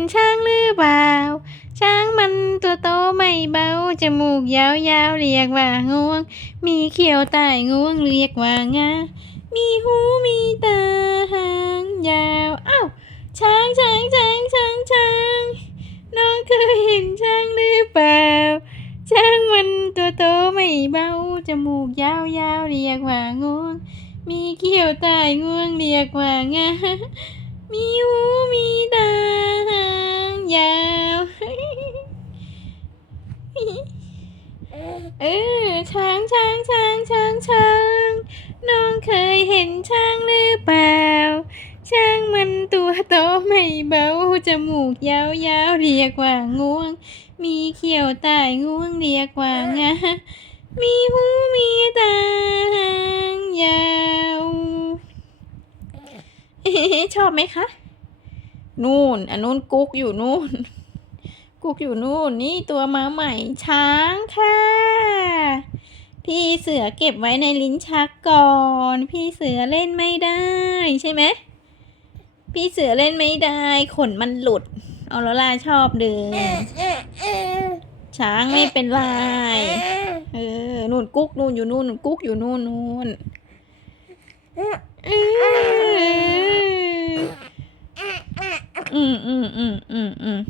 นช้างหรือเปล่า ช้างมันตัวโตไม่เบา จมูกยาวๆเรียกว่างวง มีเขียวใต้งวงเรียกว่างา มีหูมีตาหางยาวอ้าวช้างช้างช้างช้างช้างน้องเคยเห็นช้างหรือเปล่า ช้างมันตัวโตไม่เบา จมูกยาวๆเรียกว่างวง มีเขียวใต้งวงเรียกว่างา มีหูมี เออช้างช้างช้างช้างช้างน้องเคยเห็นช้างหรือเปล่า ช้างมันตัวโตไม่เบาจมูกยาวๆเรียกว่างวง มีเขี้ยวใต้งวงเรียกว่างามีหูมีตาหางยาวชอบไหมคะ นู่นอันนู้นกุ๊กอยู่นู่น กุ๊กอยู่นู่นนี่ตัวม้าใหม่ช้างค่ะ พี่เสือเก็บไว้ในลิ้นชักก่อน พี่เสือเล่นไม่ได้ใช่ไหมพี่เสือเล่นไม่ได้ ขนมันหลุดออโรราชอบเดึงช้างไม่เป็นไรเออนู่นกุ๊กนู่นอยู่นู่นกุ๊กอยู่นู่นนู่นเอออืมอืมอืมอืมอืม